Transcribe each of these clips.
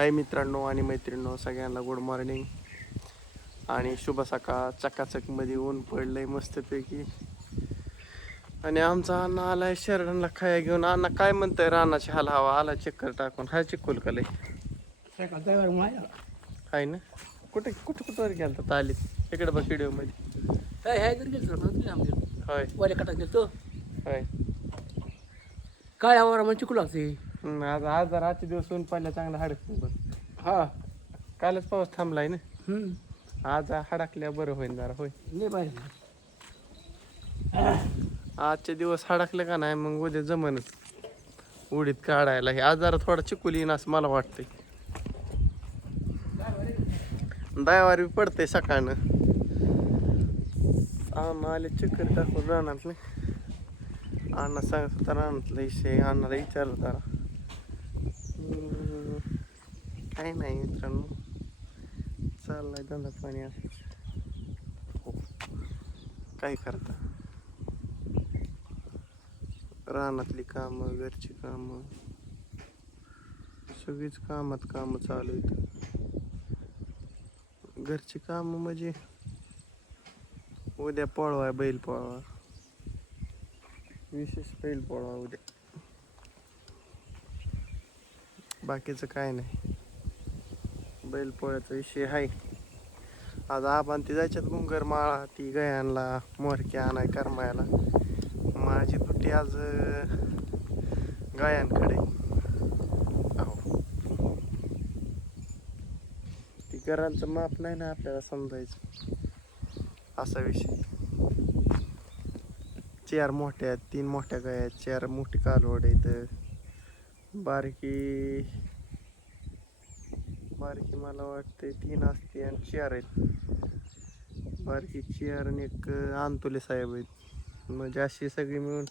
हाय मित्रांनो आणि मैत्रिणींनो सगळ्यांना गुड मॉर्निंग आणि शुभ सकाळ. चकाचकमध्ये ऊन पडलंय मस्तपैकी. आणि आमचा अण्णा आलाय शरणला खाया घेऊन. अण्णा काय म्हणतंय? रानाची हाल हवा. आला चक्कर टाकून. हाय चिक्कुल कले सकाळचा वेळ माया हाय ना? कुठे कुठे कुठं वर गेलता तालीत इकडे बघ व्हिडिओमध्ये काय ह्या तरी गेलो ना तुम्ही आमच्या. होय. वाल्या काटा गेलो होय. काय मला चिकू लागते हम्म, आज आज जरा आजचे दिवस ऊन पडल्या चांगला हडक बघ. हा. कालच पाऊस थांबलाय ना. हम्म. आज हडकल्या बरं होईल जरा होय. लय आजचे दिवस हडकले का नाही मग उद्या जमनच. उडीत काढायला हे. आज जरा थोडा चिकूल येईन असं मला वाटतंय. दयावारी पडते सकाळनं. अण्णा आले चक्कर टाकून रानातले. अण्णा सांगत होता रानातला विषय अण्णाला विचारलं जरा. काही नाही मित्रांनो चाललाय धंदा पाणी असं हो काय करता रानातली कामं घरची कामं सगळीच कामात कामं चालू आहेत घरची कामं म्हणजे उद्या पळवा बैल पळवा विशेष बैल पळवा उद्या बाकीचं काय नाही. बैलपोळ्याचा विषय आहे आज आपण ती जायच्यात गुंगर माळा ती गयांना मोरकी आणाय करमायला. माझी तुटी आज गायांकडे अहो ती घरांचं माप नाही ना आपल्याला समजायचं. असा विषय. चार मोठ्या आहेत तीन मोठ्या गाय आहेत चार मोठी कालवड आहेत. बारकी बारकी मला वाटते तीन असते आणि चार आहेत. बारकी चार आणि एक आंतोले साहेब आहेत. म्हणजे अशी सगळी मिळून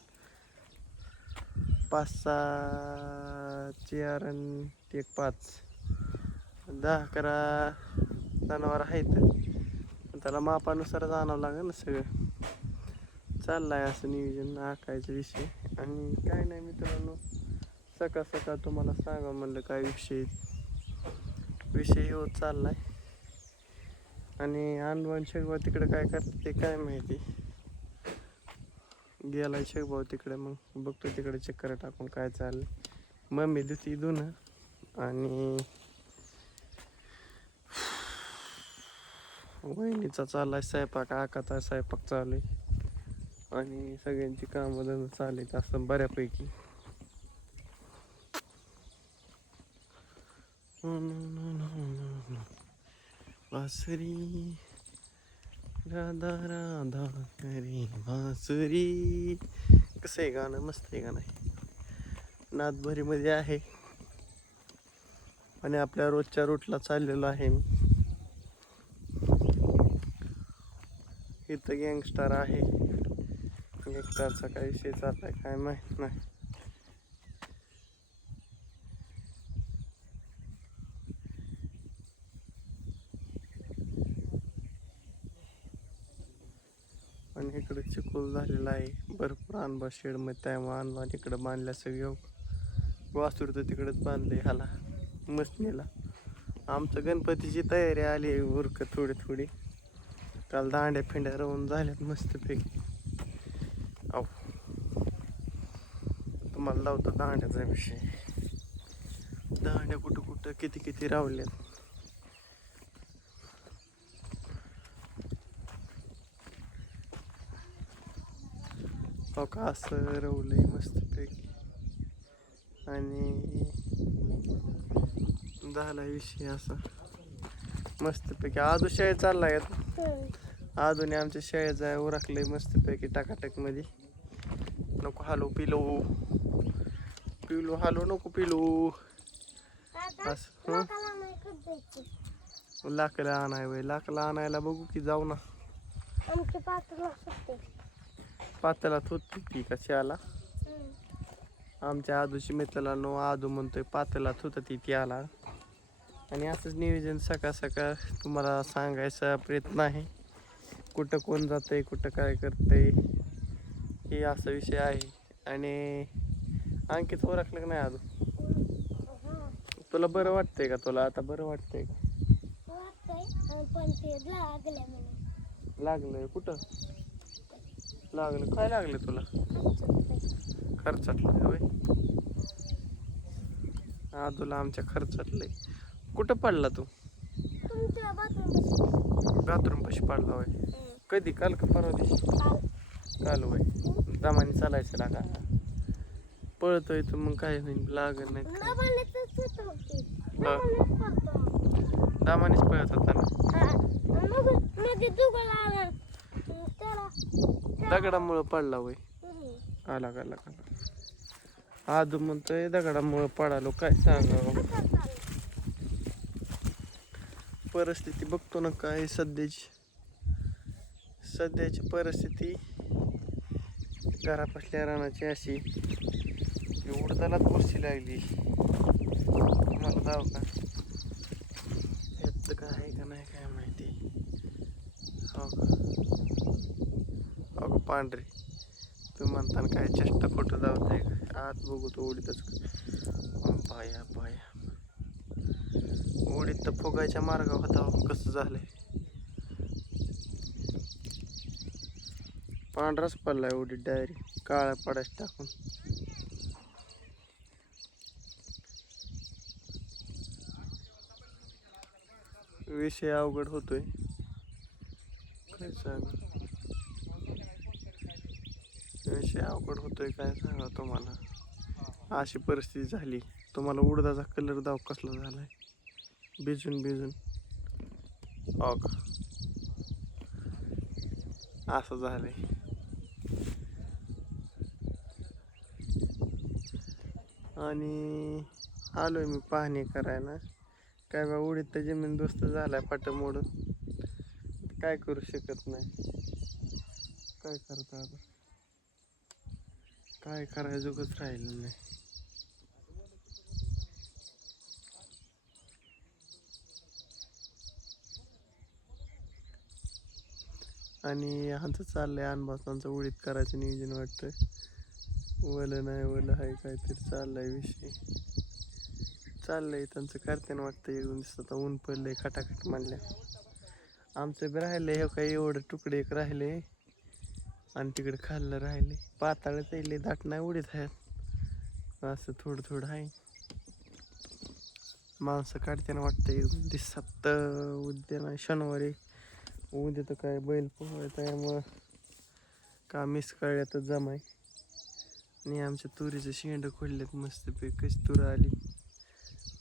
पाच सहा चार आणि एक पाच. दहा अकरा जनावर आहेत. त्याला मापानुसारच आणावं लागेल ना सगळं. चाललं आहे असं नियोजन आकायचा विषय. आणि काय नाही मित्रांनो सकाळ सकाळ तुम्हाला सांगा म्हणलं काय विषय? विषय होत चाललाय. आणि अनवन शेगवा तिकडे काय करतात ते काय माहिती? गेलाय शेगभाऊ तिकडे मग. बघतो तिकडे चक्कर टाकून काय चाललं मम्मी देते दोन आणि वहिनीचा चाललाय स्वयंपाक आकाचा स्वयंपाक चालू आहे. आणि सगळ्यांची कामं धंदा चालू आहेत असं बऱ्यापैकी. बासरी राधा राधा करे बासुरी. कसं आहे गाणं? मस्त आहे गाणं. आहे नाथभरीमध्ये आहे. आणि आपल्या रोजच्या रूटला चाललेलो आहे इथं गँगस्टार आहे. गँगस्टारचा काय विषय चालला काय माहीत नाही. कारण इकडे चिकोल झालेला आहे. भरपूर आणबा शेडमध्ये त्यामुळे आणबा तिकडं बांधल्या सगळं. वासूर तर तिकडंच बांधले ह्याला मसनीला आमचं गणपतीची तयारी आली आहे. उरक थोडी थोडी. काल दांड्या फिंड्या राहून झाल्यात मस्तपैकी. अहो तुम्हाला लावतो दांड्याचा विषय. दांड्या कुठं कुठं किती किती रावल्यात. हो का असं रवलंय मस्तपैकी आणि झाला विषय असा. मस्तपैकी आदू शाळेत चाललाय आधुने आमच्या शाळेत जाय उरकलंय मस्तपैकी टाकाटकमध्ये. नको हालो पिलो पिलो हालो नको पिलो असं? लाकडं आणाय वय लाकडं आणायला बघू की जाऊ ना. पातळात होती ती कशी आला आमच्या आदूची मित्राला नो आदू म्हणतोय पातळात होतं ती आला आणि असंच नियोजन सकाळ सकाळ तुम्हाला सांगायचा प्रयत्न आहे. कुठं कोण जातंय कुठं काय करतंय हे असा विषय आहे. आणि अंकित ओळखलं का नाही आदू तुला बरं वाटतंय का तुला? आता बरं वाटतंय का? लागलंय कुठं? लागलं. काय लागलं तुला? खर्चाटलं होय. हा तुला आमच्या खर्चाटलंय. कुठं पडला तू? बाथरूम पशी. पडला होय. कधी? काल का परवा दिवशी? काल. होय. दमाने चालायचं लागा. पळतोय तर मग काय होईल लागत नाही दामानेच पळत होता ना? आला दगडामुळं पडला होय आला का आला का? आजू म्हणतोय दगडामुळं पडालो काय सांगावं? परिस्थिती बघतो ना काय सध्याची. सध्याची परिस्थिती घरापासल्या रानाची अशी. की कुर्सी लागली. मला जाव का? यातलं काय आहे का नाही काय माहिती. हो का? हो पांढरे. तुम्ही म्हणताना काय चेष्टा फोटो जावत आहे आत बघू तो उडीतच पाया पाया उडीत तर फुगायच्या मार्गावर होता. हो, कसं झालंय? पांढराच पडलाय उडीत डायरी. काळ्या पडायच टाकून. विषय अवघड होतोय. काय सांग विषय अवघड होतोय काय सांगा तुम्हाला? अशी परिस्थिती झाली. तुम्हाला उडदाचा कलर दाव कसला आहे भिजून भिजून. हो का असं झालंय. आणि आलोय मी पाहणी करायला. काय बा उडीत तर जमीन दोस्त झालाय पाट मोडून. काय करू शकत नाही. काय करता आता? काय करायचं राहिलं नाही. आणि ह्यांचं चाललंय अनबासांचं उडीत करायचं नियोजन वाटतं वलं नाही वलं आहे काहीतरी चाललाय विषय. चाललंय त्यांचं करताना वाटतं एक दोन दिवसात. आता ऊन पडलंय खटाखट मांडल्या आमचं बी राहिलंय हे काही एवढं तुकडे एक राहिले. आणि तिकडे खाल्लं राहिले. पाताळ येईल दाट नाही उडीत आहेत असं थोडं थोडं आहे. माणसं काढताना वाटतं एक दोन उद्या नाही शनिवारी. उद्या तर काय बैल पोहायचं त्यामुळं का मिस कळल्यातच जमाय. आणि आमच्या तुरीचं शेंड खोडल्यात मस्तपैकी कशी तुर आली.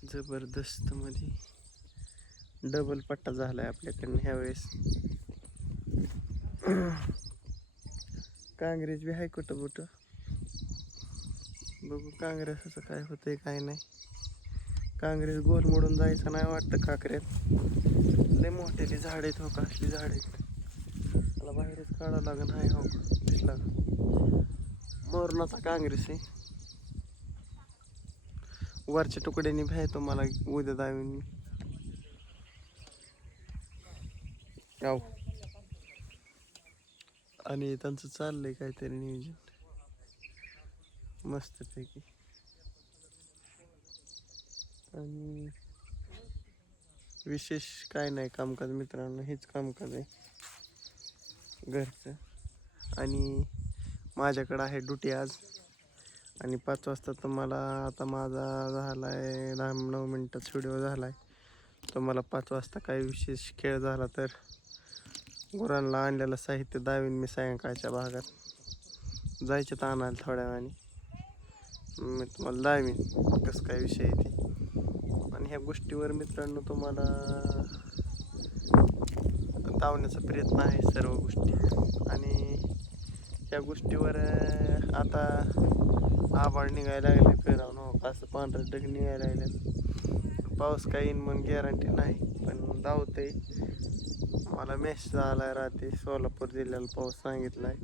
जबरदस्त मध्ये डबल पट्टा झाला आहे आपल्याकडनं ह्या वेळेस काँग्रेस बी आहे कुठं कुठं बघू काँग्रेसाचं काय होतंय काय नाही. काँग्रेस गोल मोडून जायचं नाही वाटतं काकऱ्यात. लय मोठे झाड आहेत हो का असली झाड आहेत. मला बाहेरच काढावं लागेल हाय हो दिसला मोरणाचा काँग्रेस आहे. वरच्या तुकड्याने भ्याय मला उद्या दावीन मी. आणि त्यांचं चाललंय काहीतरी नियोजन. मस्तपैकी. आणि विशेष काय नाही कामकाज मित्रांनो हेच कामकाज आहे. घरचं. आणि माझ्याकडं आहे ड्युटी आज. आणि पाच वाजता तर मला आता माझा झाला आहे दहा नऊ मिनटात व्हिडिओ झाला आहे तर मला पाच वाजता काही विशेष खेळ झाला तर गुरांना आणलेलं साहित्य दावीन मी सायंकाळच्या भागात. जायचे तर आणायला थोड्या वेळाने. मी तुम्हाला दावीन कसं काय विषय आहे ते. आणि ह्या गोष्टीवर मित्रांनो तुम्हाला धावण्याचा प्रयत्न आहे सर्व गोष्टी. आणि ह्या गोष्टीवर आता आभाळ निघायला लागले फिरावून असं पांढरं डग निघायला लागलं. पाऊस काही येईन मग गॅरंटी नाही पण धावते मला मेसेज आलाय राहते सोलापूर जिल्ह्याला पाऊस सांगितलाय.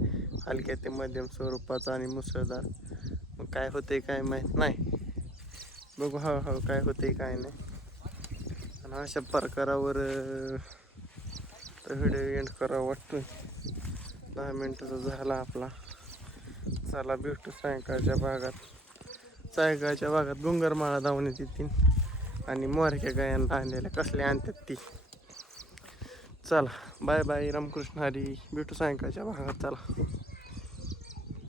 हलक्या ते मध्यम स्वरूपाचा आणि मुसळधार. मग काय होते काय माहीत नाही. बघू हळूहळू काय होते काय नाही. आणि अशा प्रकारावर व्हिडिओ एंड करावा वाटतोय. दहा मिनटाचा झाला आपला. चला भेटू सायंकाळच्या भागात. सायंकाळच्या भागात डोंगरमाळा धावण्यात येतील. आणि मोरक्या गायांना आणलेल्या कसले आणतात ती. चला बाय बाय रामकृष्ण हरी. भेटू सायंकाळच्या भागात चला.